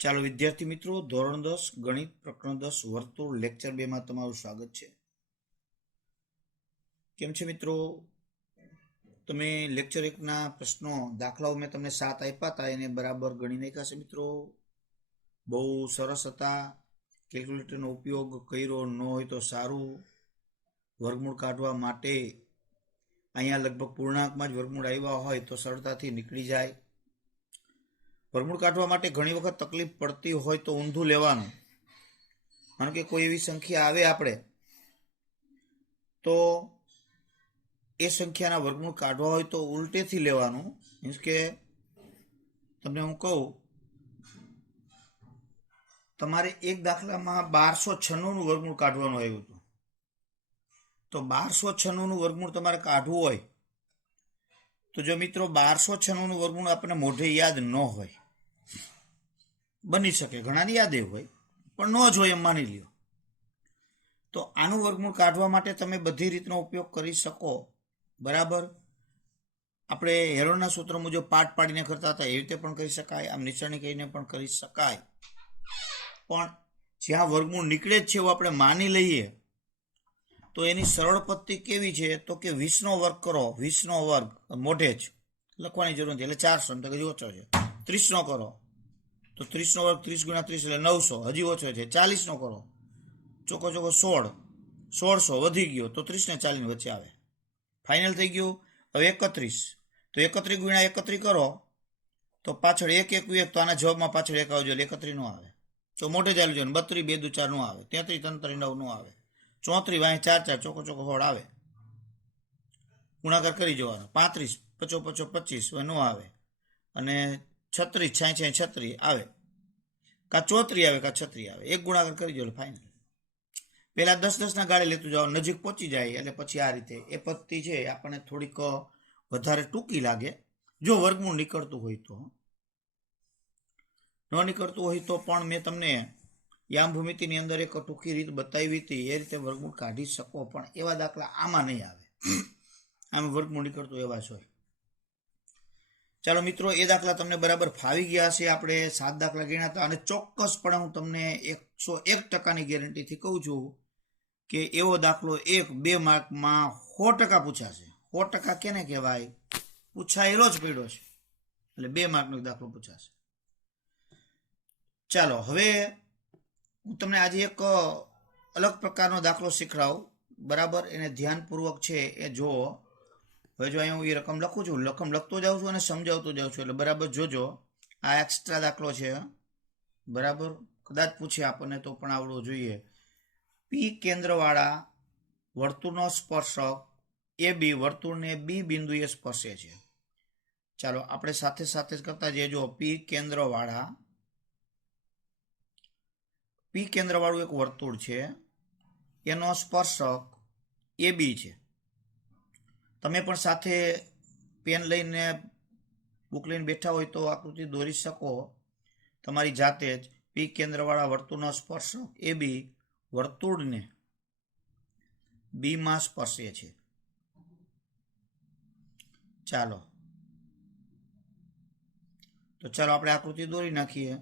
ચાલો વિદ્યાર્થી મિત્રો, ધોરણ 10 ગણિત પ્રકરણ 10 વર્તુળ લેક્ચર 2 માં તમારું સ્વાગત છે. કેમ છે મિત્રો? તમે લેક્ચર 1 ના પ્રશ્નો દાખલાઓ મેં તમને 7 આપ્યા હતા, એને બરાબર ગણી નાખ્યા છે મિત્રો? બહુ સરસ હતા. કેલ્ક્યુલેટરનો ઉપયોગ કર્યો ન હોય તો સારું. વર્ગમૂળ કાઢવા માટે અહીંયા લગભગ પૂર્ણાંકમાં જ વર્ગમૂળ આવ્યા હોય તો સરળતાથી નીકળી જાય. વર્ગમૂળ કાઢવા માટે ઘણી વખત તકલીફ પડતી હોય તો ઊંધું લેવાનું. કારણ કે કોઈ એવી સંખ્યા આવે આપણે તો એ સંખ્યાના વર્ગમૂળ કાઢવા હોય તો ઉલટેથી લેવાનું. મીન્સ કે તમને હું કહું, તમારે એક દાખલામાં 1296નું વર્ગમૂળ કાઢવાનું આવ્યું હતું. તો 1296નું વર્ગમૂળ તમારે કાઢવું હોય તો જો મિત્રો 1296નું વર્ગમૂળ આપણને મોઢે યાદ ન હોય, બની શકે ઘણાની યાદ એવું હોય પણ ન જ હોય એમ માની લ્યો, તો આનું વર્ગમૂળ કાઢવા માટે તમે બધી રીતનો ઉપયોગ કરી શકો. બરાબર? આપણે હેરોનના સૂત્ર મુજબ પાઠ પાડીને કરતા હતા, એવી રીતે પણ કરી શકાય. આમ નિશાની કરીને પણ કરી શકાય. પણ જ્યાં વર્ગમૂળ નીકળે જ છે એવું આપણે માની લઈએ તો એની સરળ પદ્ધતિ કેવી છે? તો કે 20નો વર્ગ કરો. 20નો વર્ગ મોઢે જ લખવાની જરૂર નથી, એટલે 400 તો હજી ઓછો છે. 30નો કરો તો 30નો વર્ગ 30 ગુણ્યા 30 એટલે 900, હજી ઓછો છે. 40નો કરો, ચોકો 16, 1600 વધી ગયો તો 30 ને 40 વચ્ચે આવે. ફાઇનલ થઈ ગયું. હવે 31, તો 31 ગુણ્યા 31 કરો તો પાછળ 1 1 1, તો આના જવાબમાં પાછળ 1 આવજો એટલે 31 નો આવે. તો મોઢે ચાલુ છે. 32 2 2 4 નો આવે. 33 33 9 નો આવે. 34 વાય 4 4, ચોકો 16 આવે. ગુણાકાર કરી જવાનો. 35 55 25 નો આવે. અને 36 66 36 આવે. કા 34 આવે કા 36 આવે. એક ગુણાકાર કરી જો એટલે ફાઇનલ. પેલા 10 10 ના ગાળે લેતું જાઓ, નજીક પહોંચી જાય એટલે પછી આ રીતે એ પદ્ધતિ છે આપણને થોડીક વધારે ટૂંકી લાગે જો વર્ગમૂળ નીકળતું હોય તો. ન નીકળતું હોય તો પણ મેં તમને યામ ભૂમિતિની અંદર એક ટૂંકી રીત બતાવી હતી, એ રીતે વર્ગમૂળ કાઢી શકો. પણ એવા દાખલા આમાં નહીં આવે. આમાં વર્ગમૂળ નીકળતું એવા જ હોય. ચાલો મિત્રો, એ દાખલા તમને બરાબર ફાવી ગયા છે. આપણે 7 દાખલા ગણ્યા હતા અને ચોક્કસપણે હું તમને 101% ગેરંટીથી કહું છું કે એવો દાખલો 1-2 માર્કમાં 100% પૂછાશે. 100% કેને કહેવાય? પૂછાયેલો જ પડ્યો છે એટલે 2 માર્કનો દાખલો પૂછાશે. ચાલો, હવે હું તમને આજે એક અલગ પ્રકારનો દાખલો શીખડાવું. બરાબર? એને ધ્યાનપૂર્વક છે એ જુઓ. હવે જો અહીંયા હું એ રકમ લખું છું, રકમ લખતો જાઉં છું અને સમજાવતો જાઉં છું, એટલે બરાબર જોજો. આ એક્સ્ટ્રા દાખલો છે. બરાબર? કદાચ પૂછે આપણને તો પણ આવડવો જોઈએ. પી કેન્દ્રવાળા વર્તુળનો સ્પર્શક એ બી વર્તુળને બી બિંદુએ સ્પર્શે છે. ચાલો આપણે સાથે સાથે જ કરતા જઈએ. જો પી કેન્દ્રવાળું એક વર્તુળ છે, એનો સ્પર્શક એ બી છે. તમે પણ સાથે પેન લઈને બુક લઈને બેઠા હોય તો આકૃતિ દોરી શકો તમારી જાતે જ. પી કેન્દ્રવાળા વર્તુળનો સ્પર્શક એ બી વર્તુળને બી માં સ્પર્શે છે. ચાલો આપણે આકૃતિ દોરી નાખીએ.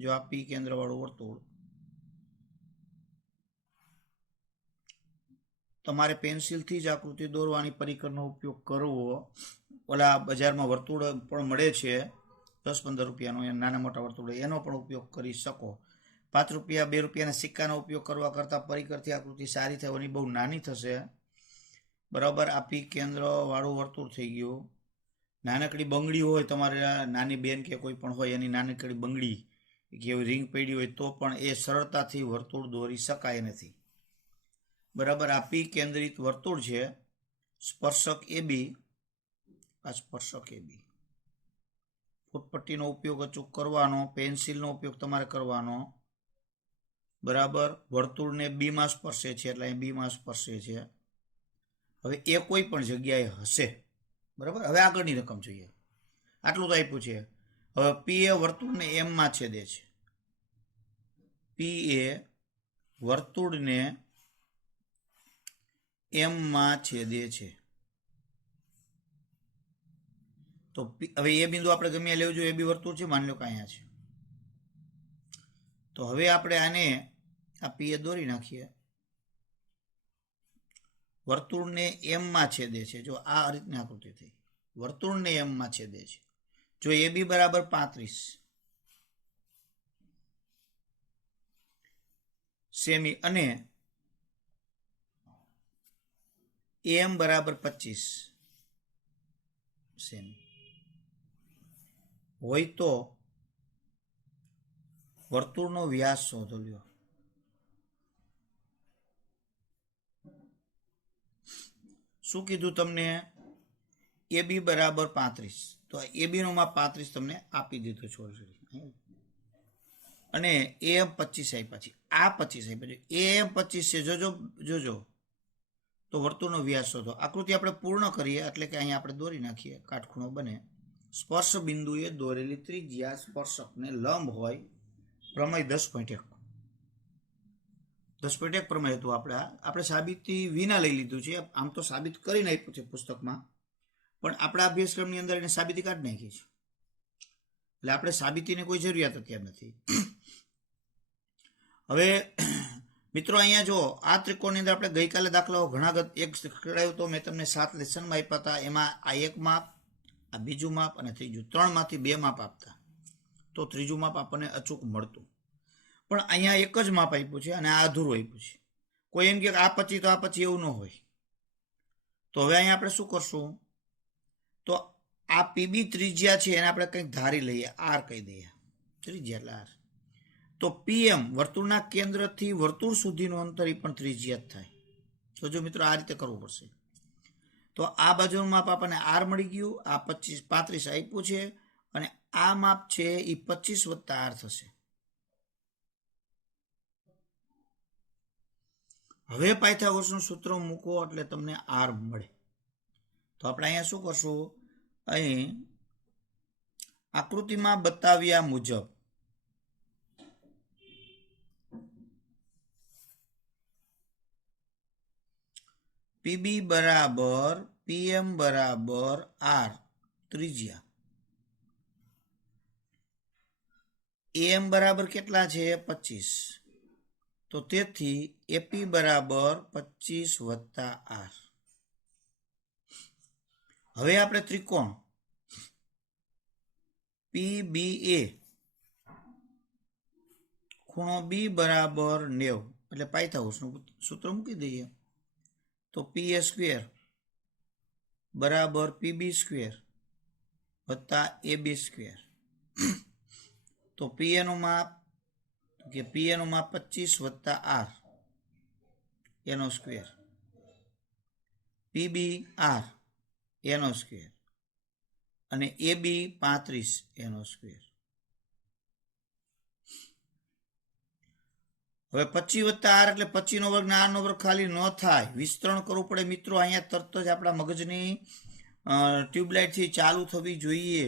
જો આ પી કેન્દ્રવાળું વર્તુળ, તમારે પેન્સિલથી જ આકૃતિ દોરવાની, પરિકરનો ઉપયોગ કરવો. ઓલા બજારમાં વર્તુળ પણ મળે છે 10-15 રૂપિયાનો, નાના મોટા વર્તુળ, એનો પણ ઉપયોગ કરી શકો. 5 રૂપિયા 2 રૂપિયાના સિક્કાનો ઉપયોગ કરવા કરતાં પરિકરથી આકૃતિ સારી થવાની, બહુ નાની થશે. બરાબર? આ પી કેન્દ્રવાળું વર્તુળ થઈ ગયું. નાનકડી બંગડી હોય તમારે, નાની બેન કે કોઈ પણ હોય એની નાનકડી બંગડી કે એવી રિંગ પડી હોય તો પણ એ સરળતાથી વર્તુળ દોરી શકાય નથી. બરાબર? આ પી કેન્દ્રિત વર્તુળ છે. સ્પર્શક એ બી, આ સ્પર્શક એ બી. ફૂટપટ્ટીનો ઉપયોગ અચૂક કરવાનો, પેન્સિલનો ઉપયોગ તમારે કરવાનો. બરાબર? વર્તુળને બી માં સ્પર્શે છે એટલે અહીં બી માં સ્પર્શે છે. હવે એ કોઈ પણ જગ્યાએ હશે. બરાબર? હવે આગળની રકમ જોઈએ. આટલું તો આપ્યું છે. હવે પી એ વર્તુળને એમ માં છેદે છે. પી એ વર્તુળને એમ માં છેદે છે. તો હવે એ બિંદુ આપણે ગમે લેવું જોઈએ. એ બી વર્તુળ છે, માની લો કે અહીંયા છે. તો હવે આપણે આને આ પીએ દોરી નાખીએ. વર્તુળને એમમાં છેદે છે. જો આ રીતની આકૃતિ થઈ, વર્તુળને એમમાં છેદે છે. જો એ બી બરાબર 35 સેમી અને એમ બરાબર 25 સેમી હોય તો વર્તુળનો વ્યાસ શોધો. લ્યો, શું કીધું તમને? એ બી બરાબર 35. તો એ બી નું માપ 35 તમને આપી દીધું છે ઓલરેડી. અને એમ 25 આપ્યા છે, આ 25 આપ્યા છે, એમ 25 છે. જોજો જોજો, તો વર્તુળનો વ્યાસ શોધો. આકૃતિ આપણે પૂર્ણ કરીએ એટલે કે અહીંયા આપણે દોરી નાખીએ, કાટખૂણો બને. સ્પર્શ બિંદુએ દોરેલી ત્રિજ્યા સ્પર્શકને લંબ હોય. પ્રમેય 10.1 પ્રમેય હતું. આપણે સાબિતી વિના લઈ લીધું છે. આમ તો સાબિત કરીને આપ્યું છે પુસ્તકમાં, પણ આપણા અભ્યાસક્રમની અંદર એને સાબિતી કાઢી નાખી છે. એટલે આપણે સાબિતીની કોઈ જરૂરિયાત અત્યારે નથી. હવે મિત્રો અહીંયા જો આ ત્રિકોણની અંદર આપણે ગઈકાલે દાખલાઓ ઘણા એક કરાયો તો મેં તમને 7 લેસનમાં આપ્યા હતા. એમાં આ એક માપ, આ બીજું માપ અને ત્રીજું, 3માંથી 2 માપ આપતા તો ત્રીજું માપ આપણને અચૂક મળતું. પણ અહીંયા એક જ માપ આપ્યું છે અને આ અધૂરું આપ્યું છે. કોઈ એમ કે આ 25 તો આ પછી એવું ન હોય. તો હવે અહીંયા આપણે શું કરશું? તો આ પીબી ત્રિજ્યા છે એને આપણે કંઈક ધારી લઈએ, આર કહી દઈએ. ત્રિજ્યા એટલે આર. તો પીએમ વર્તુળના કેન્દ્રથી વર્તુળ સુધીનું અંતર એ પણ ત્રિજ્યા જ થાય. તો જો મિત્રો આ રીતે કરવું પડશે. તો આ બાજુનું માપ આપણને આર મળી ગયું, આ 35 આપ્યું છે અને આ માપ છે એ 25 વત્તા આર થશે. હવે પાયથાગોરસનું સૂત્ર મૂકો એટલે તમને આર મળે. તો આપણે અહીંયા શું કરશું? અહીં આકૃતિમાં બતાવ્યા મુજબ પીબી બરાબર પીએમ બરાબર આર ત્રિજ્યા, એમ બરાબર કેટલા છે? 25. તો તેથી એપી બરાબર 25 વત્તા આર. હવે આપણે ત્રિકોણ પીબીએ ખૂણો બી બરાબર 90 એટલે પાયથાગોરસનું સૂત્ર મૂકી દઈએ. તો પીએ સ્ક્વેર બરાબર પીબી સ્ક્વેર વત્તા એબી સ્ક્વેર. તો પીએનું માપ 25 વત્તા આર એનો સ્ક્વેર, પીબી આર એનો સ્ક્વેર અને એબી 35 એનો સ્ક્વેર. હવે 25 વત્તા આર એટલે 25 નો વર્ગ ને આર નો વર્ગ ખાલી ન થાય, વિસ્તરણ કરવું પડે. મિત્રો અહીંયા તરત જ આપણા મગજની ટ્યુબલાઇટથી ચાલુ થવી જોઈએ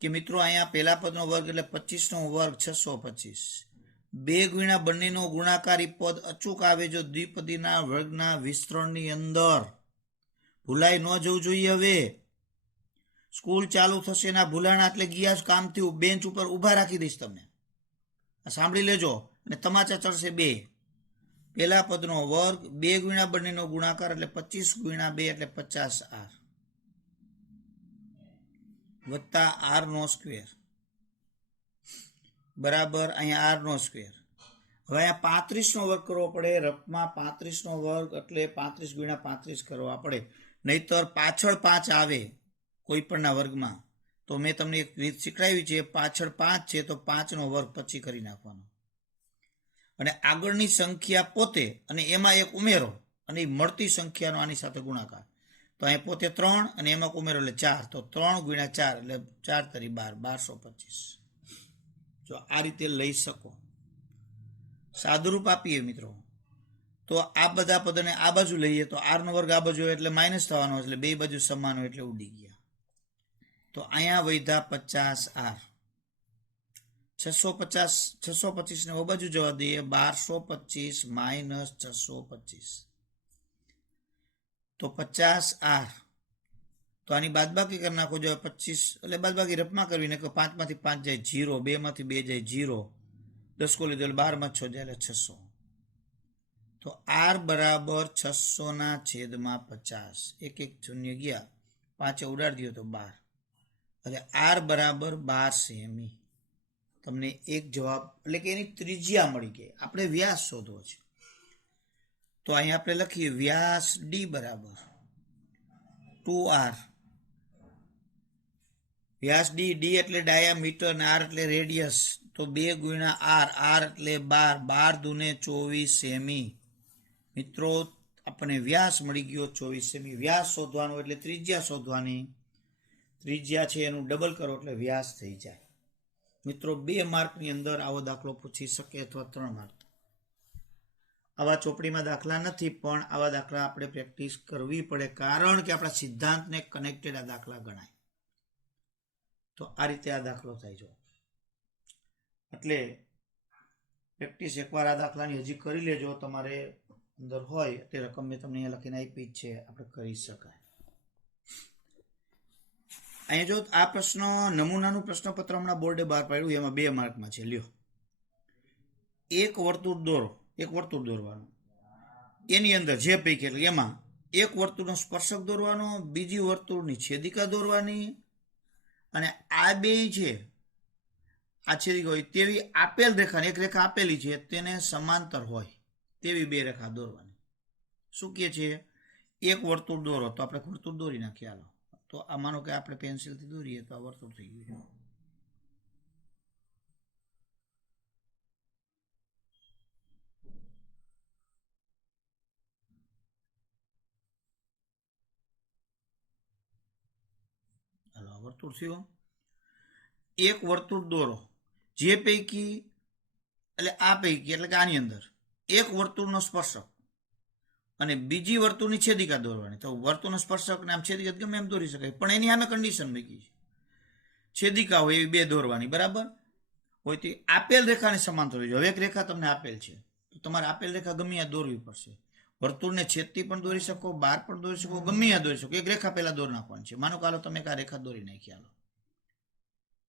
કે મિત્રો અહીંયા પહેલા પદનો વર્ગ એટલે 25 નો વર્ગ 625. 2 ગુણ્યા બંનેનો ગુણાકારી પદ અચૂક આવે જો દ્વિપદીના વર્ગના વિસ્તરણની અંદર. ભૂલાઈ ન જવું જોઈએ. હવે સ્કૂલ ચાલુ થશે ના ભૂલાણા એટલે ગયા જ કામ થયું. બેન્ચ ઉપર ઊભા રાખી દઈશ તમને, સાંભળી લેજો અને તમાચા ચડશે. 2 પહેલા પદનો વર્ગ 2 ગુણ્યા બંનેનો ગુણાકાર એટલે 25 ગુણ્યા 2 એટલે 50 આર વત્તા આર નો સ્ક્વેર બરાબર અહીંયા આર નો સ્ક્વેર. હવે અહીંયા 35 નો વર્ગ કરવો પડે. રફમાં 35 નો વર્ગ એટલે 35 ગુણ્યા 35 કરવા પડે, નહીતર પાછળ 5 આવે કોઈ પણના વર્ગમાં. તો મેં તમને એક રીત શીખવાડી છે, પાછળ 5 છે તો 5 નો વર્ગ પછી કરી નાખવાનો અને આગળની સંખ્યા પોતે અને એમાં એક ઉમેરો અને મળતી સંખ્યાનો આની સાથે ગુણાકાર. તો અહીં પોતે 3 અને એમાં ઉમેરો એટલે 4. તો 3 ગુણ્યા 4 એટલે 4 તરી 12, 1225. જો આ રીતે લઈ શકો. સાદુરૂપ આપીએ મિત્રો તો આ બધા પદને આ બાજુ લઈએ તો આર નો વર્ગ આ બાજુ એટલે માઇનસ થવાનો, એટલે બે બાજુ સમાન હોય એટલે ઉડી ગયા. તો અહીંયા વધ્યા 50 આર. 625 ને ઓ બાજુ જવા દઈએ, 1225 માઇનસ 625 તો 50 આર. તો આની બાદબાકી કરી નાખો. જો 25 એટલે બાદબાકી રફમાં કરવી ને 5 માંથી 5 જાય 0, 2 માંથી 2 જાય 0, 10 को लीधो 12 માં 6 જાય એટલે 600. તો r બરાબર 600 ના છેદમાં 50. એક એક શૂન્ય ગયા, 5 ઉડાડી દો તો 12. એટલે r બરાબર 12 સેમી. તમને એક જવાબ એટલે કે એની ત્રિજ્યા મળી ગઈ. આપણે વ્યાસ શોધવો છે તો અહીંયા આપણે લખીએ વ્યાસ d બરાબર 2r. વ્યાસ d એટલે ડાયામીટર ને r એટલે રેડિયસ, તો 2 ગુણ્યા r એટલે 12, 12 દુને 24 સેમી. મિત્રો આપણને વ્યાસ મળી ગયો 24 સેમી. વ્યાસ શોધવાનો એટલે ત્રિજ્યા શોધવાની. ત્રિજ્યા છે એનું ડબલ કરો એટલે વ્યાસ થઈ જાય. મિત્રો 2 માર્કની અંદર આવો દાખલો પૂછી શકે અથવા 3 માર્ક. આવા ચોપડીમાં દાખલા નથી, પણ આવા દાખલા આપણે પ્રેક્ટિસ કરવી પડે, કારણ કે આપણા સિદ્ધાંતને કનેક્ટેડ આ દાખલા ગણાય. તો આ રીતે આ દાખલો થાય છે. એટલે પ્રેક્ટિસ એકવાર આ દાખલાની હજી કરી લેજો. તમારે અંદર હોય તે રકમ મેં તમને અહીંયા લખીને આપી જ છે, આપણે કરી શકાય. અહીંયા જો આ પ્રશ્ન નમૂનાનું પ્રશ્નપત્ર હમણાં બોર્ડે બહાર પાડ્યું, એમાં 2 માર્કમાં છે. લ્યો, એક વર્તુળ દોરો. એક વર્તુળ દોરવાનું, એની અંદર જે પૈકી એટલે એમાં એક વર્તુળનો સ્પર્શક દોરવાનો, બીજી વર્તુળની છેદિકા દોરવાની, અને આ બે છે આ છેદિકા હોય તેવી આપેલ રેખા, એક રેખા આપેલી છે તેને સમાંતર હોય તેવી 2 રેખા દોરવાની. શું કહે છે? એક વર્તુળ દોરો. તો આપણે વર્તુળ દોરી નાખીએ. હાલો, તો આ માનો કે આપણે પેન્સિલથી દોરીએ તો આ વર્તુળ થઈ ગયું. વર્તુળ થયું. એક વર્તુળ દોરો, જે પૈકી એટલે આ પૈકી એટલે કે આની અંદર એક વર્તુળનો સ્પર્શક અને બીજી વર્તુળની છેદિકા દોરવાની. તો વર્તુળનો સ્પર્શક ને આમ છેદિકા ગમે એમ દોરી શકાય, પણ એની સામે કન્ડિશન મૂકી છે છેદિકા હોય એવી 2 દોરવાની. બરાબર હોય તે આપેલ રેખાને સમાંતર હોય. હવે એક રેખા તમને આપેલ છે તો તમારે આપેલ રેખા ગમે ત્યાં દોરવી પડશે. વર્તુળને છેદથી પણ દોરી શકો, બહાર પણ દોરી શકો, ગમે ત્યાં દોરી શકો. એક રેખા પહેલા દોરી નાખવાની છે. માનો કે હાલો તમે આ રેખા દોરી નાખી. હાલો,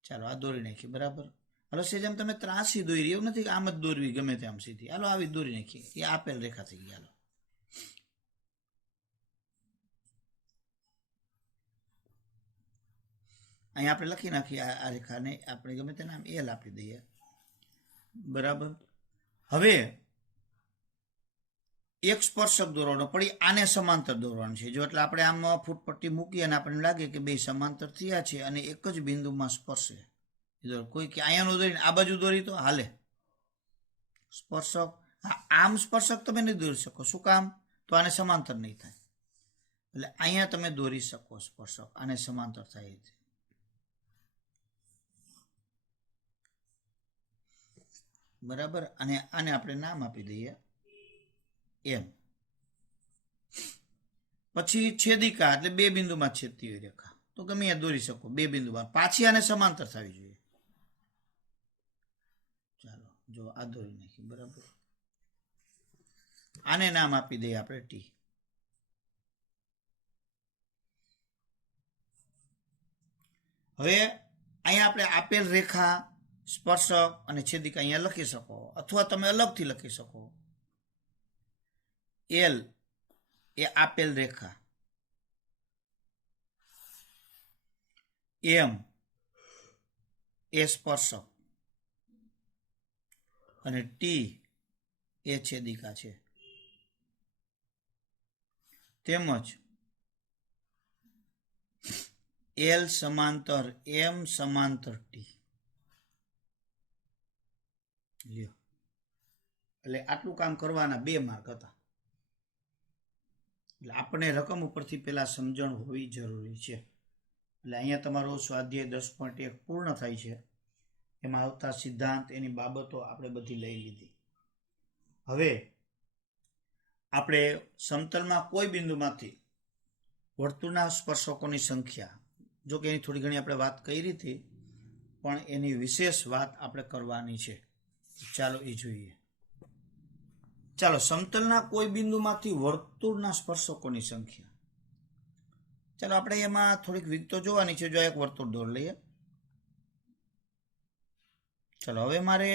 ચાલો આ દોરી નાખી. બરાબર. હાલો સેજ આમ તમે ત્રાસી દોરી, એવું નથી કે આમ જ દોરવી ગમે તેમ સીધી. હાલો આવી દોરી નાખીએ, એ આપેલ રેખા થઈ ગઈ. હાલો, અહીંયા આપણે લખી નાખીએ આ રેખાને, આપણે ગમે તે નામ એલ આપી દઈએ. બરાબર. હવે એક સ્પર્શક દોરવાનો પડી, આને સમાંતર દોરવાનું છે. જો એટલે આપણે આમ ફૂટપટ્ટી મૂકીએ અને આપણને લાગે કે 2 સમાંતર થયા છે અને એક જ બિંદુમાં સ્પર્શે. કોઈ કે અહીંયાનો દોરીને આ બાજુ દોરી તો હાલે. સ્પર્શક આમ સ્પર્શક તમે નહીં દોરી શકો. શું કામ? તો આને સમાંતર નહીં થાય. એટલે અહીંયા તમે દોરી શકો સ્પર્શક, આને સમાંતર થાય છે. બરાબર. અને આને આપણે નામ આપી દઈએ એમ. પછી છેદિકા એટલે 2 બિંદુમાં છેદતી હોય રેખા, તો ગમે ત્યાં દોરી શકો 2 બિંદુમાં. પાછી આને સમાંતર થવી જોઈએ. ચાલો જો આ દોરી નાખી. બરાબર. આને નામ આપી દઈએ આપણે ટી. હવે અહીંયા આપણે આપેલ રેખા, સ્પર્શક અને છેદિકા અહીંયા લખી શકો, અથવા તમે અલગથી લખી શકો. એલ એ આપેલ રેખા, એમ એ સ્પર્શક અને ટી એ છેદિકા છે. તેમજ એલ સમાંતર એમ સમાંતર ટી. લ્યો, એટલે આટલું કામ કરવાના 2 માર્ક હતા. એટલે આપણે રકમ ઉપરથી પેલા સમજણ હોવી જરૂરી છે. એટલે અહીંયા તમારો સ્વાધ્યાય 10.1 પૂર્ણ થાય છે. એમાં આવતા સિદ્ધાંત, એની બાબતો આપણે બધી લઈ લીધી. હવે આપણે સમતલમાં કોઈ બિંદુમાંથી વર્તુળના સ્પર્શકોની સંખ્યા, જો કે એની થોડી ઘણી આપણે વાત કરી હતી, પણ એની વિશેષ વાત આપણે કરવાની છે. ચાલો એ જોઈએ. ચાલો, સમતલના કોઈ બિંદુમાંથી વર્તુળના સ્પર્શકોની સંખ્યા. ચાલો આપણે એમાં થોડીક વિગતો જોવાની છે. જો એક વર્તુળ દોર લઈએ. ચાલો હવે મારે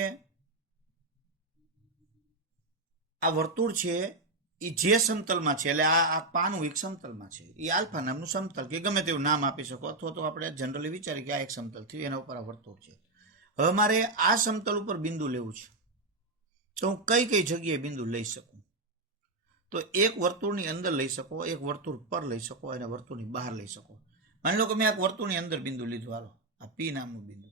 આ વર્તુળ છે એ જે સમતલમાં છે, એટલે આ પાનું એક સમતલમાં છે, એ આલ્ફા નામનું સમતલ કે ગમે તેવું નામ આપી શકો, અથવા તો આપણે જનરલી વિચારીએ કે આ એક સમતલ થયું, એના ઉપર આ વર્તુળ છે. હવે મારે આ સમતલ ઉપર બિંદુ લેવું છે, તો હું કઈ કઈ જગ્યાએ બિંદુ લઈ શકું? તો એક વર્તુળની અંદર લઈ શકો, એક વર્તુળ પર લઈ શકો, અને વર્તુળની બહાર લઈ શકો. માની લો કે મેં આ વર્તુળની અંદર બિંદુ લીધું, હાલો આ પી નામનું બિંદુ.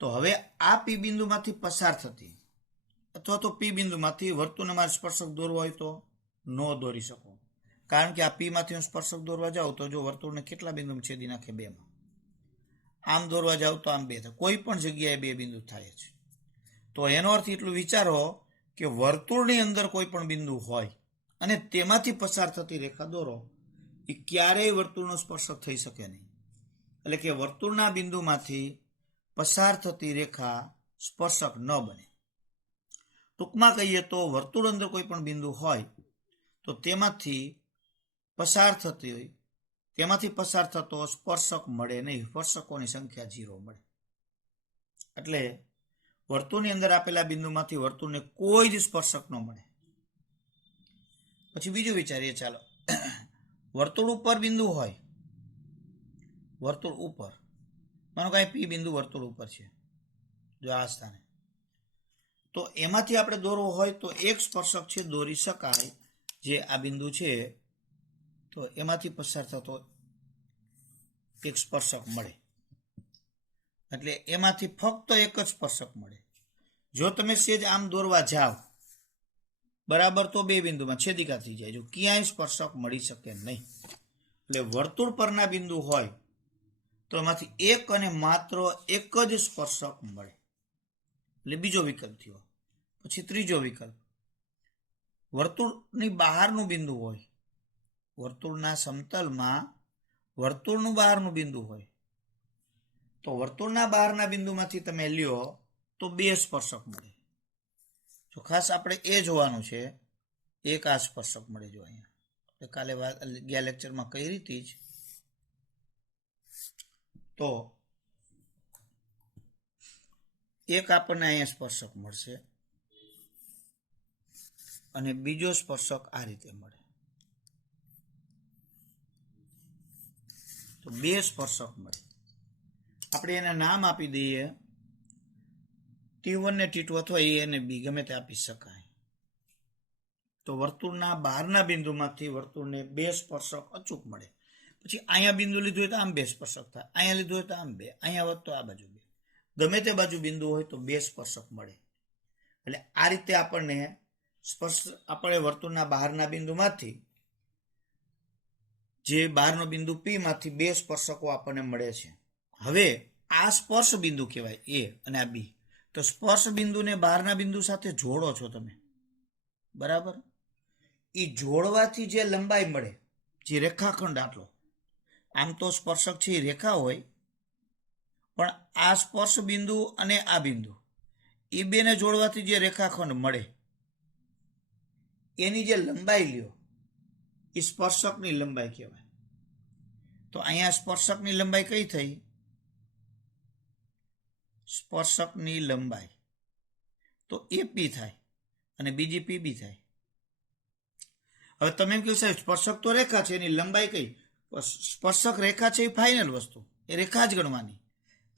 તો હવે આ પી બિંદુમાંથી પસાર થતી અથવા તો પી બિંદુમાંથી વર્તુળને મારે સ્પર્શક દોરવો હોય તો ન દોરી શકો, કારણ કે આ પી માંથી હું સ્પર્શક દોરવા જાઉં તો જો વર્તુળને કેટલા બિંદુમાં છેદી નાખે? 2માં. આમ દોરવા જાવ તો આમ 2 થાય, કોઈ પણ જગ્યાએ 2 બિંદુ થાય છે. તો એનો અર્થ એટલું વિચારો કે વર્તુળની અંદર કોઈ પણ બિંદુ હોય અને તેમાંથી પસાર થતી રેખા દોરો, એ ક્યારેય વર્તુળનો સ્પર્શક થઈ શકે નહીં. એટલે કે વર્તુળના બિંદુમાંથી પસાર થતી રેખા સ્પર્શક ન બને. ટૂંકમાં કહીએ તો વર્તુળ અંદર કોઈ પણ બિંદુ હોય તો તેમાંથી પસાર થતો સ્પર્શક મળે નહીં, સ્પર્શકોની સંખ્યા 0 મળે. એટલે વર્તુળની અંદર આપેલા બિંદુમાંથી વર્તુળને કોઈ જ સ્પર્શક ન મળે. પછી બીજું વિચારીએ, ચાલો વર્તુળ ઉપર બિંદુ હોય, વર્તુળ ઉપર માનો કે પી બિંદુ વર્તુળ ઉપર છે, જો આ સ્થાને, તો એમાંથી આપણે દોરવો હોય તો એક સ્પર્શક છે દોરી શકાય, જે આ બિંદુ છે, તો એમાંથી પસાર થતો એક સ્પર્શક મળે. એટલે એમાંથી ફક્ત એક જ સ્પર્શક મળે. જો તમે સેજ આમ દોરવા જાઓ બરાબર, તો 2 બિંદુમાં છેદિકા થઈ જાય, જો ક્યાંય સ્પર્શક મળી શકે નહીં. એટલે વર્તુળ પરના બિંદુ હોય તો એમાંથી એક અને માત્ર એક જ સ્પર્શક મળે, એટલે બીજો વિકલ્પ થયો. પછી ત્રીજો વિકલ્પ, વર્તુળની બહારનું બિંદુ હોય, વર્તુળના સમતલમાં વર્તુળનું બહારનું બિંદુ હોય, તો વર્તુળના બહારના બિંદુમાંથી તમે લ્યો તો 2 સ્પર્શક મળે. જો ખાસ આપણે એ જોવાનું છે, એક આ સ્પર્શક મળે. જો અહીંયા કાલે ગયા લેક્ચરમાં કઈ રીતે જ, તો એક આપણને અહીંયા સ્પર્શક મળશે અને બીજો સ્પર્શક આ રીતે મળે. તો 2 સ્પર્શક મળે. આપણે એના નામ આપી દઈએ, T1 ને T2 અથવા A અને B ગમે તે આપી શકાય. તો વર્તુળના બહારના બિંદુમાંથી વર્તુળને 2 સ્પર્શક અચૂક મળે. પછી અહીંયા બિંદુ લીધું હોય તો આમ 2 સ્પર્શક થાય, અહીંયા લીધું હોય તો આમ 2, અહીંયા હોત તો આ બાજુ 2, ગમે તે બાજુ બિંદુ હોય તો 2 સ્પર્શક મળે. એટલે આ રીતે આપણે વર્તુળના બહારના બિંદુમાંથી, જે બહારનો બિંદુ P માંથી 2 સ્પર્શકો આપણને મળે છે. હવે આ સ્પર્શ બિંદુ કહેવાય A અને આ B. તો સ્પર્શ બિંદુને બહારના બિંદુ સાથે જોડો છો તમે, બરાબર? એ જોડવાથી જે લંબાઈ મળે, જે રેખાખંડ આટલો, આમ તો સ્પર્શક છે એ રેખા હોય, પણ આ સ્પર્શ બિંદુ અને આ બિંદુ એ બેને જોડવાથી જે રેખાખંડ મળે, એની જે લંબાઈ લ્યો એ સ્પર્શકની લંબાઈ કહેવાય. તો અહીંયા સ્પર્શકની લંબાઈ કઈ થઈ? સ્પર્શકની લંબાઈ તો AP થાય અને બીજી PB થાય. હવે તમે એમ કહો સાહેબ સ્પર્શક તો રેખા છે, એની લંબાઈ કઈ? સ્પર્શક રેખા છે એ ફાઇનલ વસ્તુ, એ રેખા જ ગણવાની.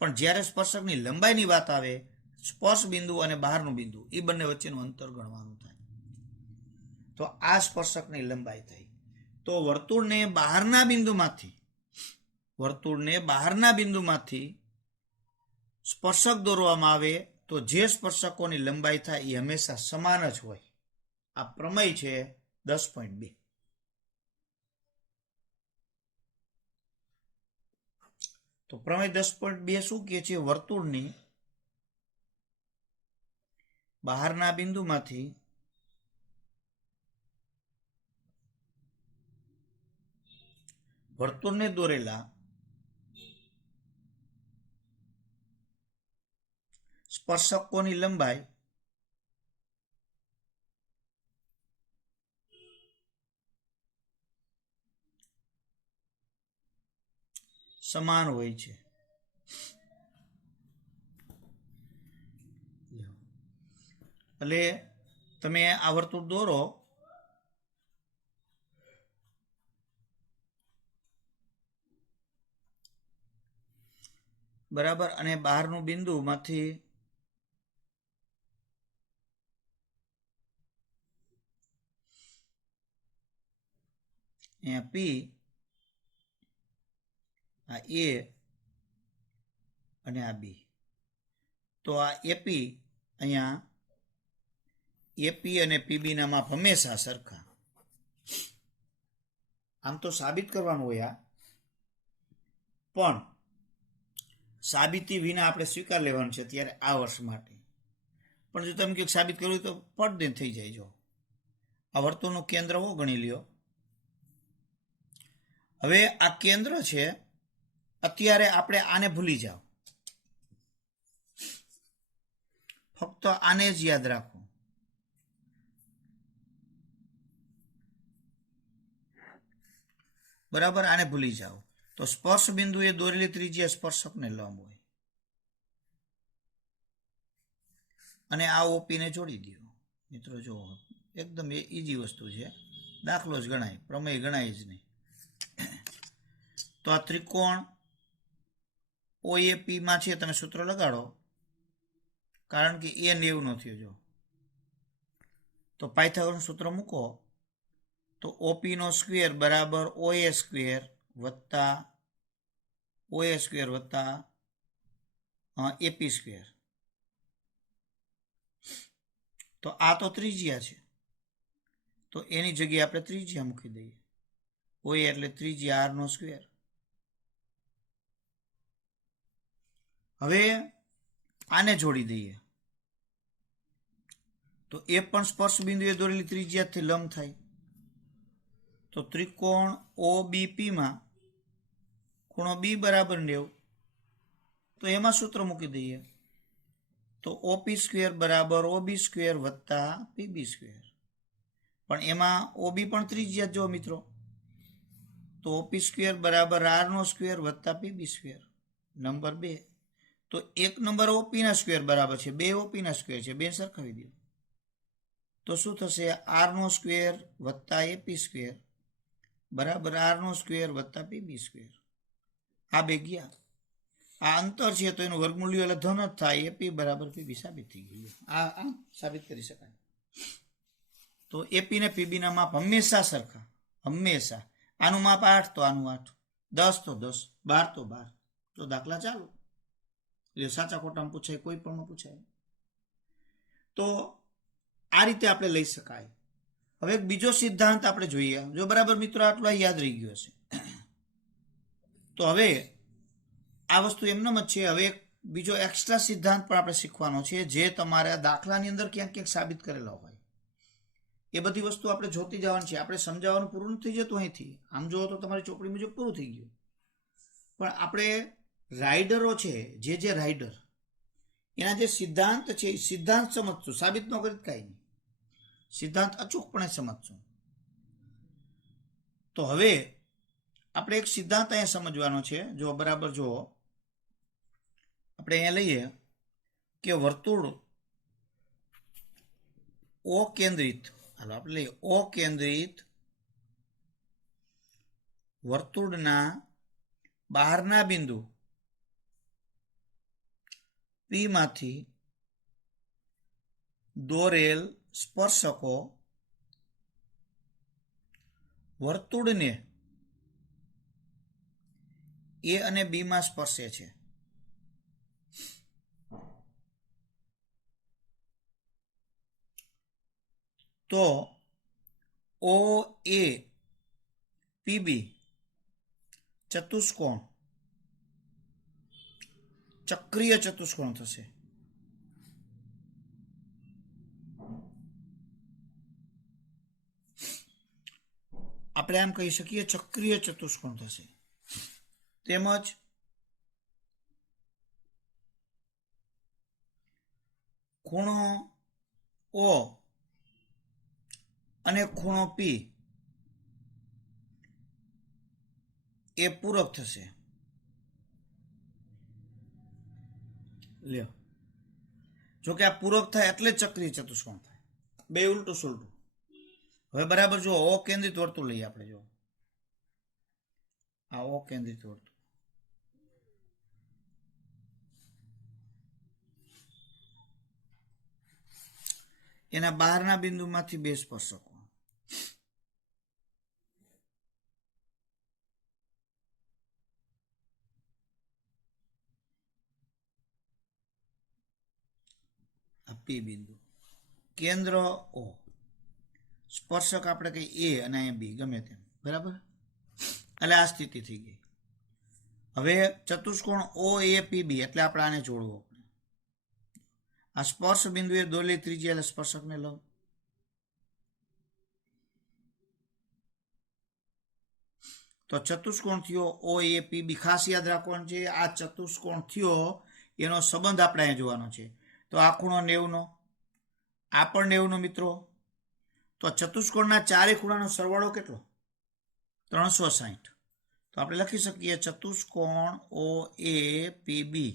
પણ જ્યારે સ્પર્શકની લંબાઈની વાત આવે, સ્પર્શ બિંદુ અને બહારનું બિંદુ એ બંને વચ્ચેનું અંતર ગણવાનું થાય. તો આ સ્પર્શકની લંબાઈ થઈ. તો વર્તુળને બહારના બિંદુમાંથી સ્પર્શક દોરવામાં આવે તો જે સ્પર્શકોની લંબાઈ થાય એ હંમેશા સમાન જ હોય. આ પ્રમેય છે 10.2. તો પ્રમેય 10.2 શું કહે છે? વર્તુળની બહારના બિંદુમાંથી વર્તુળને દોરેલા સ્પર્શકોની લંબાઈ સમાન હોય છે. એટલે તમે આ વર્તુળ દોરો, બરાબર, અને બહારનું બિંદુમાંથી અહીંયા પી, આ એ અને આ બી. તો આ એપી, અહીંયા એપી અને પીબી ના માપ હંમેશા સરખા. આમ તો સાબિત કરવાનું હોય આ, પણ સાબિતી વિના આપણે સ્વીકાર લેવાનું છે ત્યારે આ વર્ષ માટે. પણ જો તમે કંઈક સાબિત કરવું તો પડદે થઈ જાય. જો આ વર્તુળનું કેન્દ્ર હો ગણી લ્યો. હવે આ કેન્દ્ર છે, અત્યારે આપણે આને ભૂલી જાઓ, ફક્ત આને જ યાદ રાખો. બરાબર, આને ભૂલી જાઓ. તો સ્પર્શ બિંદુ એ દોરેલી ત્રિજ્યા સ્પર્શકને લંબ હોય, અને આ ઓપીને જોડી દો. મિત્રો જો એકદમ ઈજી વસ્તુ છે, દાખલો જ ગણાય, પ્રમેય ગણાય જ નહીં. તો આ ત્રિકોણ OAP માં છે, તમે સૂત્ર લગાડો, કારણ કે એ 90 નો થયો. જો તો પાયથાગોરસનું સૂત્ર મૂકો તો OP નો સ્ક્વેર બરાબર OA સ્ક્વેર વત્તા AP સ્ક્વેર. તો આ તો ત્રિજ્યા છે, તો એની જગ્યાએ આપણે ત્રિજ્યા મૂકી દઈએ. OA એટલે ત્રિજ્યા R નો સ્ક્વેર. હવે આને જોડી દઈએ તો એ પણ સ્પર્શ બિંદુએ દોરેલી ત્રિજ્યાથી લંબ થાય. તો ત્રિકોણ OBP માં ખૂણો B બરાબર 90, તો એમાં સૂત્ર મૂકી દઈએ તો OP સ્ક્વેર બરાબર OB સ્ક્વેર વત્તા PB સ્ક્વેર. પણ એમાં OB પણ ત્રિજ્યા જો મિત્રો, તો OP સ્ક્વેર બરાબર R નો સ્ક્વેર વત્તા PB સ્ક્વેર. નંબર 2, તો એક નંબર OP ના સ્ક્વેર બરાબર છે 2 OP ના સ્ક્વેર છે, બે સરખાવી દો. તો શું થશે? R નો સ્ક્વેર વત્તા AP સ્ક્વેર બરાબર R નો સ્ક્વેર વત્તા PB સ્ક્વેર. આ બે ગયા, આ અંતર છે તો એનું વર્ગમૂળ એટલે ધન જ થાય. AP બરાબર PB સાબિત થઈ ગયું. આ સાબિત કરી શકાય. તો AP ને PB ના માપ હંમેશા સરખા, હંમેશા. આનું માપ 8 તો આનું 8, 10 તો 10, 12 તો 12. તો દાખલા ચાલુ. એટલે સાચા ખોટામાં પૂછાય, કોઈ પણ પૂછાય. તો આ રીતે આપણે લઈ શકાય. હવે બીજો સિદ્ધાંત આપણે જોઈએ. જો બરાબર મિત્રો આટલો યાદ રહી ગયો હશે. તો હવે આ વસ્તુ એમનેમ જ છે. હવે બીજો એક્સ્ટ્રા સિદ્ધાંત પણ આપણે શીખવાનો છે, જે તમારે દાખલાની અંદર ક્યાંક ક્યાંક સાબિત કરેલો હોય. એ બધી વસ્તુ આપણે જોતી જવાની છે. આપણે સમજાવવાનું પૂરું નથી થઈ જતું અહીંથી. આમ જુઓ તો તમારી ચોપડી મુજબ પૂરું થઈ ગયું. પણ આપણે રાઇડરો છે, જે રાઇડર, એના જે સિદ્ધાંત છે એ સિદ્ધાંત સમજશો, સાબિત ન કરી કાંઈ નહીં. સિદ્ધાંત અચૂકપણે સમજશો. તો હવે આપણે એક સિદ્ધાંત અહીંયા સમજવાનો છે. જો બરાબર જો આપણે અહીંયા લઈએ કે વર્તુળ O કેન્દ્રિત, હાલો આપણે લઈએ O કેન્દ્રિત વર્તુળના બહારના બિંદુ P માંથી દોરેલ સ્પર્શકો વર્તુળને A અને B માં સ્પર્શે છે. તો OA PB ચતુષ્કોણ ચક્રીય ચતુષ્કોણ થશે. આપણે આમ કહી શકીએ ચક્રીય ચતુષ્કોણ થશે. તેમજ ખૂણો O અને ખૂણો P એ પૂરક થશે. લ્યો, જો કે આ પૂરક થાય એટલે જ ચક્રીય ચતુષ્કોણ થાય. બે ઉલટું સુલટું. હવે બરાબર જો ઓ કેન્દ્રિત વર્તુળ લઈએ આપણે. જો આ ઓ કેન્દ્રિત વર્તુળ, એના બહારના બિંદુમાંથી બે સ્પર્શકો. આ પી બિંદુ, કેન્દ્ર ઓ, સ્પર્શક આપણે કઈ એ અને અહીંયા બી, ગમે તેમ. બરાબર, એટલે આ સ્થિતિ થઈ ગઈ. હવે ચતુષ્કોણ ઓ એ પી બી, એટલે આપણે આને જોડવો. આ સ્પર્શ બિંદુએ દોરેલી ત્રિજ્યા એટલે સ્પર્શકને લંબ. તો ચતુષ્કોણ થયો ઓ એ પી બી. ખાસ યાદ રાખવાનું છે, આ ચતુષ્કોણ થયો એનો સંબંધ આપણે અહીંયા જોવાનો છે. તો આ ખૂણો 90 નો, આ પણ 90 નો મિત્રો. તો ચતુષ્કોણના ચારે ખૂણાનો સરવાળો કેટલો? 360. તો આપણે લખી શકીએ ચતુષ્કોણ ઓ એ પી બી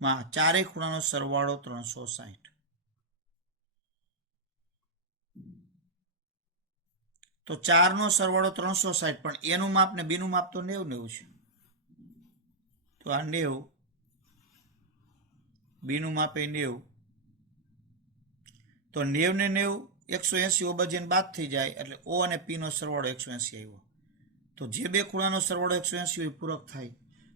માં ચારે ખૂણાનો સરવાળો 360. તો 4 નો સરવાળો 360, પણ એનું માપ ને બીનું માપ તો 90 છે. તો આ 90, બીનું માપ એ 90. તો 90 ને 90, 180 ઓબજન બાદ થઈ જાય, એટલે ઓ અને પી નો સરવાળો 180 આવ્યો. તો જે બે ખૂણાનો સરવાળો 180 હોય પૂરક થાય.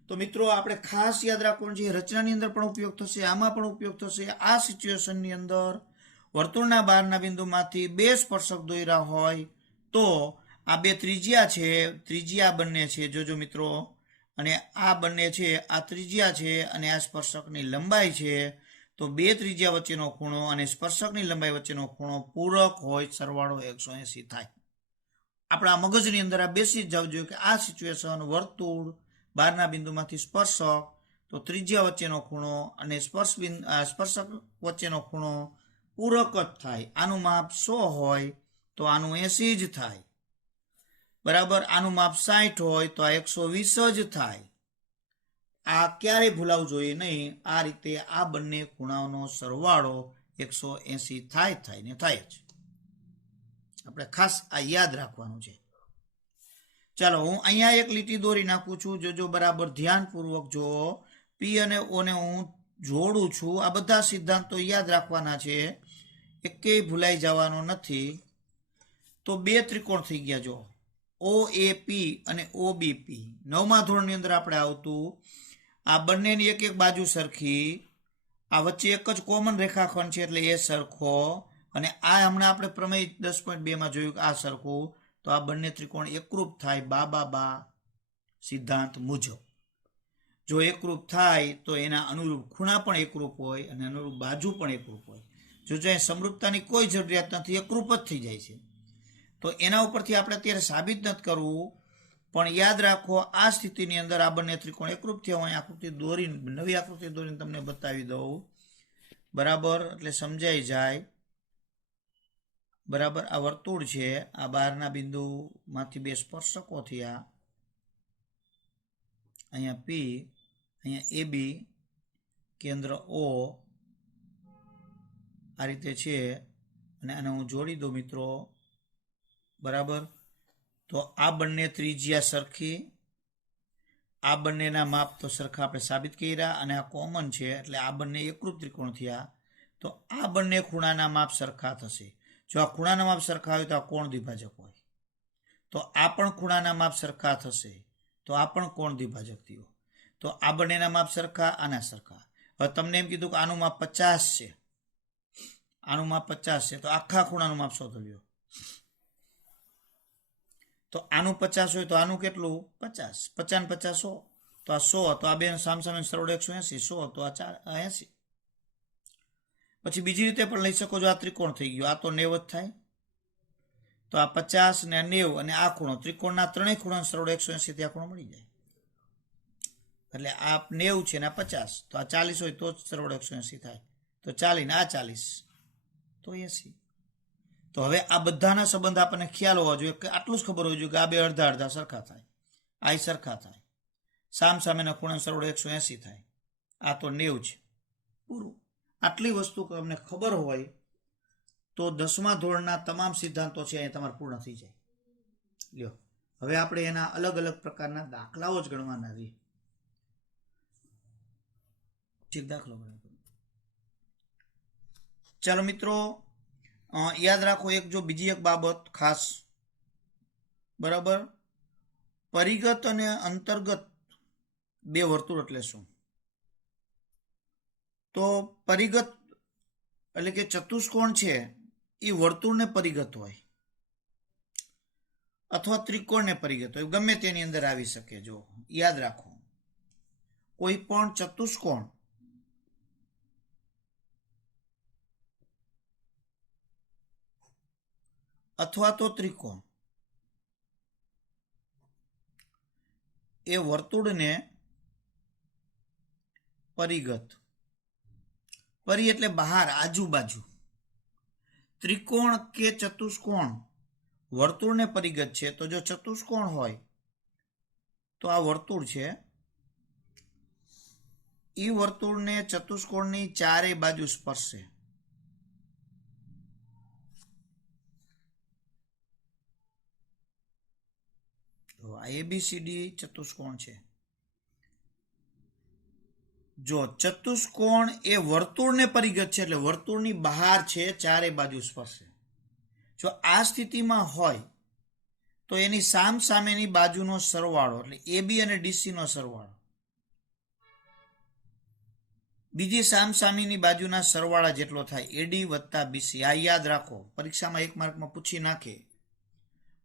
તો મિત્રો આપણે ખાસ યાદ રાખવાનું છે, રચનાની અંદર પણ ઉપયોગ થશે, આમાં પણ ઉપયોગ થશે. આ સિચ્યુએશનની અંદર વર્તુળના બહારના બિંદુમાંથી બે સ્પર્શક દોર્યા હોય તો આ બે ત્રિજ્યા છે, ત્રિજ્યા બંને છે, જોજો મિત્રો, અને આ બંને છે, આ ત્રિજ્યા છે અને આ સ્પર્શકની લંબાઈ છે. તો બે ત્રિજ્યા વચ્ચેનો ખૂણો અને સ્પર્શકની લંબાઈ વચ્ચેનો ખૂણો પૂરક હોય, સરવાળો 180 થાય. આપણા મગજની અંદર આ બેસી જ જવું જોઈએ કે આ સિચ્યુએશન વર્તુળ, બહારના બિંદુમાંથી સ્પર્શક, તો ત્રિજ્યા વચ્ચેનો ખૂણો અને સ્પર્શક વચ્ચેનો ખૂણો પૂરક જ થાય. આનું માપ 100 હોય તો આનું 80 જ થાય. બરાબર, આનું માપ 60 હોય તો આ 120 જ થાય. આ ક્યારેય ભૂલાવું જોઈએ નહીં. આ રીતે આ બંને ખૂણાઓનો સરવાળો 180 થાય ને થાય જ. આપણે ખાસ આ યાદ રાખવાનું છે. ચાલો હું અહીંયા એક લીટી દોરી નાખું છું, જોજો બરાબર ધ્યાનપૂર્વક જો. પી અને ઓ ને હું જોડું છું. આ બધા સિદ્ધાંતો યાદ રાખવાના છે, એકેય ભૂલાઈ જવાનો નથી. તો બે ત્રિકોણ થઈ ગયા. જો ઓ એ પી અને ઓ બી પી, 9મા ધોરણની અંદર આપણે આવતું. આ બંનેની એક એક બાજુ સરખી, આ વચ્ચે એક જ કોમન રેખાખંડ છે એટલે એ સરખો, અને આ હમણાં આપણે પ્રમેય 10.2 માં જોયું કે આ સરખું. તો આ બંને ત્રિકોણ એકરૂપ થાય બા સિદ્ધાંત મુજબ. જો એકરૂપ થાય તો એના અનુરૂપ ખૂણા પણ એકરૂપ હોય અને અનુરૂપ બાજુ પણ એકરૂપ હોય. જો સમરૂપતાની કોઈ જરૂરિયાત નથી, એકરૂપ જ થઈ જાય છે. તો એના ઉપરથી આપણે અત્યારે સાબિત નથી કરવું, પણ યાદ રાખો આ સ્થિતિની અંદર આ બંને ત્રિકોણ એકરૂપ થયા હોય. આકૃતિ દોરીને, નવી આકૃતિ દોરીને તમને બતાવી દઉં. બરાબર, એટલે સમજાઈ જાય. બરાબર, આ વર્તુળ છે, આ બહારના બિંદુમાંથી બે સ્પર્શકો થયા, અહીંયા પી, અહીંયા એ બી, કેન્દ્ર ઓ, આ રીતે છે. અને આને હું જોડી દઉં મિત્રો. બરાબર, તો આ બંને ત્રિજ્યા સરખી, આ બંનેના માપ તો સરખા આપણે સાબિત કર્યા, અને આ કોમન છે એટલે આ બંને એકરૂપ ત્રિકોણ થયા. તો આ બંને ખૂણાના માપ સરખા થશે. જો આ ખૂણાના માપ સરખા હોય તો આ કોણ દ્વિભાજક હોય. તો આ પણ ખૂણાના માપ સરખા થશે, તો આ પણ કોણ દ્વિભાજક થયો. તો આ બંનેના માપ સરખા, આના સરખા. હવે તમને એમ કીધું કે આનું માપ 50 છે, આનું માપ 50 છે, તો આખા ખૂણાનું માપ શોધો લ્યો. તો આનું 50 હોય તો આનું કેટલું? 50. 50 ને 50 100, તો આ 100, તો આ બે સામસામે સરવાળો 180, 100 તો આ 80. પછી બીજી રીતે પણ લઈ શકો છો. આ ત્રિકોણ થઈ ગયો, આ તો 90 જ થાય. તો આ 50 ને 90 અને આ ખૂણો, ત્રિકોણના ત્રણેય ખૂણાનો સરવાળો 180 થી આ ખૂણો મળી જાય. એટલે આ 90 છે ને આ 50, તો આ 40 હોય તો જ સરવાળો 180 થાય. તો 40 ને આ 40 તો 80. તો હવે આ બધાના સંબંધ આપણને ખ્યાલ હોવા જોઈએ કે આટલું જ ખબર હોવી જોઈએ કે આ બે અડધા અડધા સરખા થાય, આ સરખા થાય, સામસામેના ખૂણાનો સરવાળો 180 થાય, આ તો 90 છે. પૂરું. આટલી વસ્તુ તમને ખબર હોય તો 10મા ધોરણના તમામ સિદ્ધાંતો છે એ તમારે પૂર્ણ થઈ જાય. લ્યો હવે આપણે એના અલગ અલગ પ્રકારના દાખલાઓ જ ગણવાના છે. ઠીક, દાખલો ગણો. ચાલો મિત્રો, યાદ રાખો બીજી એક બાબત ખાસ, બરાબર. પરિગત અને અંતર્ગત બે વર્તુળ એટલે શું? તો પરિગત એટલે કે ચતુષ્કોણ છે એ વર્તુળને પરિગત હોય અથવા ત્રિકોણને પરિગત હોય, ગમે તેની અંદર આવી શકે. જો યાદ રાખો, કોઈ પણ ચતુષ્કોણ અથવા તો ત્રિકોણ એ વર્તુળને પરિગત, પરી એટલે બહાર, આજુબાજુ, ત્રિકોણ કે ચતુષ્કોણ વર્તુળને પરિગત છે. તો જો ચતુષ્કોણ હોય તો આ વર્તુળ છે, એ વર્તુળને ચતુષ્કોણની ચારેય બાજુ સ્પર્શે. આ એબીસીડી ચતુષ્કોણ છે. જો ચતુષ્કોણ એ વર્તુળને પરિગત છે એટલે વર્તુળની બહાર છે, ચારે બાજુ સ્પર્શે. જો આ સ્થિતિમાં હોય તો એની સામ સામેની બાજુનો સરવાળો એટલે એબી અને ડીસી નો સરવાળો બીજી સામ સામેની બાજુના સરવાળા જેટલો થાય, એડી વત્તા બીસી. આ યાદ રાખો, પરીક્ષામાં 1 માર્કમાં પૂછી નાખે.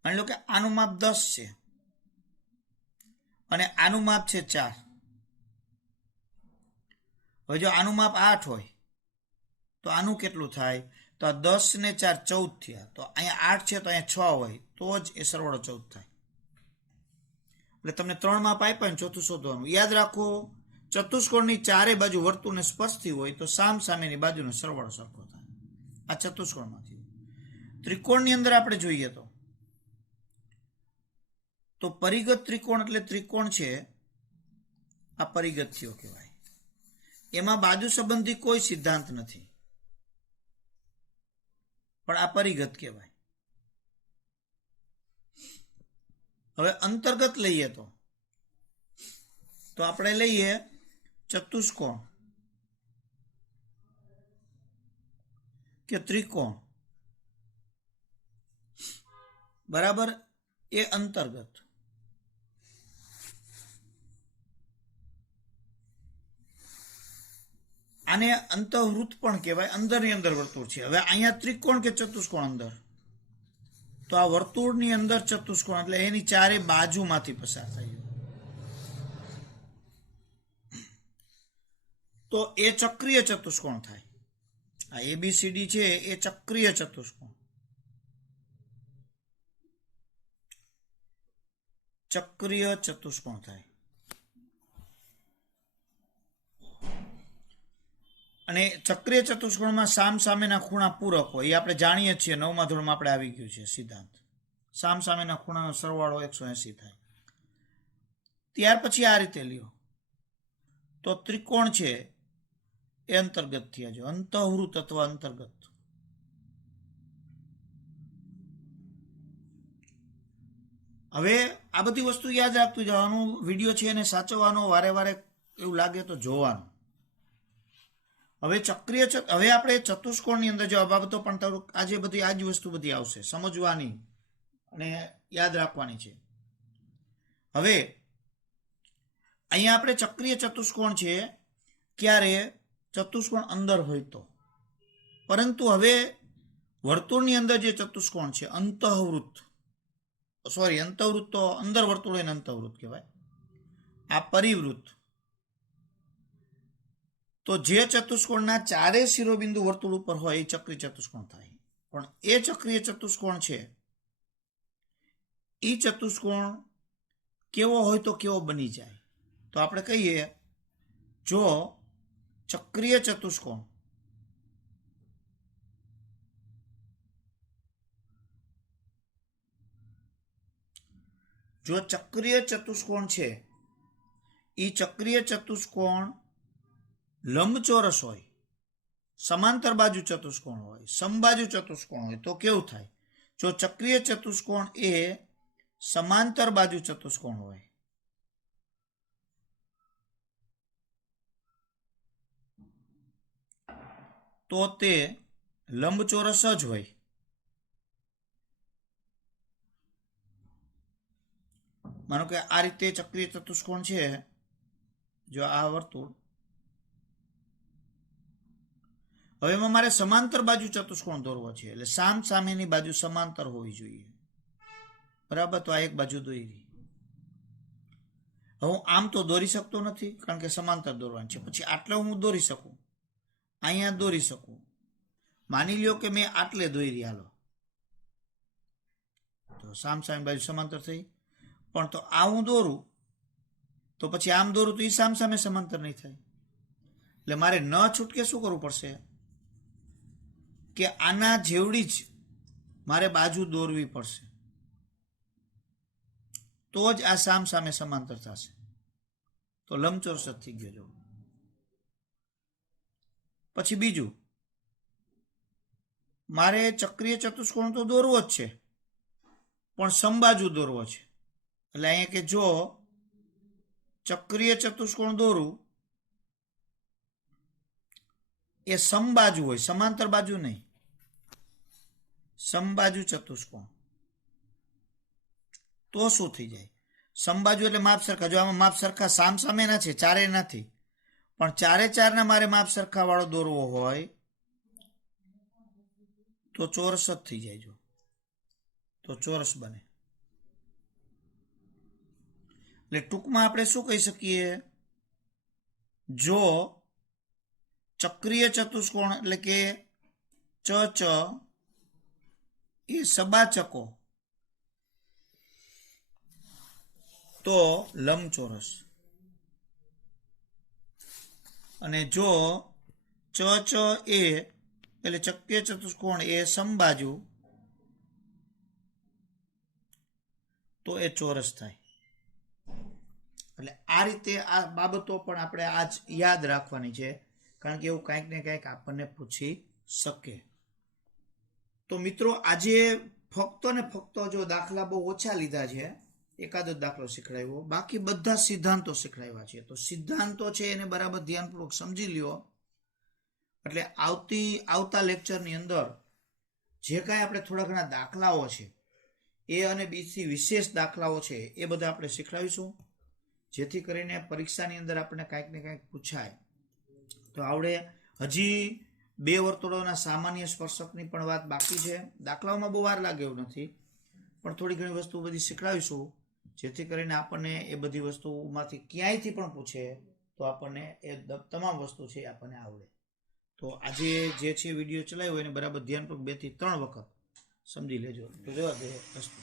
માની લો કે આનું માપ 10 છે અને આનું માપ છે 4. હવે જો આનું માપ 8 હોય તો આનું કેટલું થાય? તો આ 10 ને 4 14 થયા. તો અહીંયા 8 છે તો અહીંયા 6 હોય તો જ એ સરવાળો 14 થાય. એટલે તમને 3 માપ આપ્યા ને ચોથું શોધવાનું. યાદ રાખો, ચતુષ્કોણની ચારે બાજુ વર્તુળને સ્પર્શતી હોય તો સામ સામેની બાજુનો સરવાળો સરખો થાય. આ ચતુષ્કોણમાંથી. ત્રિકોણની અંદર આપણે જોઈએ તો પરિગત ત્રિકોણ એટલે ત્રિકોણ છે આ પરિગત થયો કહેવાય. એમાં બાજુ સંબંધી કોઈ સિદ્ધાંત નથી, પણ આ પરિગત કહેવાય. હવે અંતર્ગત લઈએ તો આપણે લઈએ ચતુષ્કોણ કે ત્રિકોણ, બરાબર, એ અંતર્ગત. આને અંતઃવૃત્ત પણ કહેવાય, અંદરની અંદર વર્તુળ છે. હવે અહીંયા ત્રિકોણ કે ચતુષ્કોણ અંદર, તો આ વર્તુળની અંદર ચતુષ્કોણ એટલે એની ચારે બાજુમાંથી પસાર થાય તો એ ચક્રીય ચતુષ્કોણ થાય. આ એબીસીડી છે એ ચક્રીય ચતુષ્કોણ, ચક્રીય ચતુષ્કોણ થાય. અને ચક્રીય ચતુષ્કોણમાં સામ સામેના ખૂણા પૂરક હોય, એ આપણે જાણીએ છીએ, 9મા ધોરણમાં આપણે આવી ગયું છે સિદ્ધાંત. સામ સામેના ખૂણાનો સરવાળો 180 થાય. ત્યાર પછી આ રીતે લ્યો તો ત્રિકોણ છે એ અંતર્ગત થયા. જો અંતઃવૃત્ત અથવા અંતર્ગત. હવે આ બધી વસ્તુ યાદ રાખતું જવાનું. વિડીયો છે એને સાચવવાનો, વારે વારે એવું લાગે તો જોવાનું. હવે હવે આપણે ચતુષ્કોણની અંદર જો આ બાબતો પણ આજે બધી આ જ વસ્તુ બધી આવશે, સમજવાની અને યાદ રાખવાની છે. હવે અહીંયા આપણે ચક્રીય ચતુષ્કોણ છે ક્યારે? ચતુષ્કોણ અંદર હોય તો. પરંતુ હવે વર્તુળની અંદર જે ચતુષ્કોણ છે અંતઃવૃત્ત તો અંદર વર્તુળ એને અંતઃવૃત્ત કહેવાય. આ પરિવૃત્ત. તો જે ચતુષ્કોણના ચારે શિરોબિંદુ વર્તુળ ઉપર હોય એ ચક્રીય ચતુષ્કોણ થાય. પણ એ ચક્રીય ચતુષ્કોણ છે એ ચતુષ્કોણ કેવો હોય તો કેવો બની જાય? તો આપણે કહીએ, જો ચક્રીય ચતુષ્કોણ છે એ ચક્રીય ચતુષ્કોણ લંબચોરસ હોય समांतर बाजू चतुष्कोण होय, समबाजू चतुष्कोण होय तो केवुं थाय? जो चक्रीय चतुष्कोण ए समांतर बाजू चतुष्कोण होय तो ते लंबचोरस ज होय। मानो के आ रीते चक्रीय चतुष्कोण छे, जो आ वर्तुळ, हवे एमां मारे समांतर बाजू चतुष्कोण दોરવો છે એટલે સામ સામેની બાજુ સમાંતર હોવી જોઈએ, બરાબર। તો આ એક બાજુ દોરી। હવે હું આમ તો દોરી શકતો નથી કારણ કે સમાંતર દોરવાની છે, પછી આટલે હું દોરી શકું, અહીંયા દોરી શકું। માની લ્યો કે મેં આટલે દોરી, હાલો તો સામ સામે બાજુ સમાંતર થઈ, પણ તો આ હું દોરું તો પછી આમ દોરું તો એ સામ સામે સમાંતર નહીં થાય, એટલે મારે ન છૂટકે શું કરવું પડશે કે આના જેવડી જ મારે બાજુ દોરવી પડશે, તો જ આ સામ સામે સમાંતર થશે। તો લંબચોરસ જ થઈ ગયો। જો પછી બીજું, મારે ચક્રીય ચતુષ્કોણ તો દોરવો જ છે પણ સમબાજુ દોરવો છે, એટલે અહીંયા કે જો ચક્રીય ચતુષ્કોણ દોરું એ સમબાજુ હોય, સમાંતર બાજુ નહીં, સમબાજુ ચતુષ્કોણ, તો શું થઈ જાય? સમબાજુ એટલે માપ સરખા। જો આમાં માપ સરખા સામ સામેના છે, ચારે નથી, પણ ચારે ચારના મારે માપ સરખા વાળો દોરવો હોય તો ચોરસ જ થઈ જાય। જો તો ચોરસ બને। એટલે ટૂંકમાં આપણે શું કહી શકીએ, જો ચક્રીય ચતુષ્કોણ એટલે કે ચ ચ એ સબાચકો તો લંબચોરસ, અને જો ચ ચ એ એટલે ચક્રીય ચતુષ્કોણ એ સમબાજુ તો એ ચોરસ થાય। એટલે આ રીતે આ બાબતો પણ આપણે આજ યાદ રાખવાની છે, કારણ કે એવું કંઈક ને કંઈક આપણને પૂછી શકે। તો મિત્રો આજે ફક્ત ને ફક્ત જો દાખલા બહુ ઓછા લીધા છે, એકાદો દાખલો શીખડાવ્યો, બાકી બધા સિદ્ધાંતો શીખડાવ્યા છે। તો સિદ્ધાંતો છે એને બરાબર ધ્યાનપૂર્વક સમજી લ્યો, એટલે આવતા લેક્ચરની અંદર જે કાંઈ આપણે થોડા ઘણા દાખલાઓ છે એ અને બીજી વિશેષ દાખલાઓ છે એ બધા આપણે શીખડાવીશું, જેથી કરીને પરીક્ષાની અંદર આપણને કાંઈક ને કાંઈક પૂછાય તો આવડે। હજી 2 વર્તુળોના સામાન્ય સ્પર્શકની પણ વાત બાકી છે, દાખલાઓમાં બહુ વાર લાગે એવું નથી, પણ થોડી ઘણી વસ્તુ બધી શીખડાવીશું, જેથી કરીને આપણને એ બધી વસ્તુમાંથી ક્યાંયથી પણ પૂછે તો આપણને એ તમામ વસ્તુ છે એ આપણને આવડે। તો આજે જે છે વિડીયો ચલાવ્યો એને બરાબર ધ્યાનપૂર્વક 2 થી 3 વખત સમજી લેજો। તો જવા દે વસ્તુ।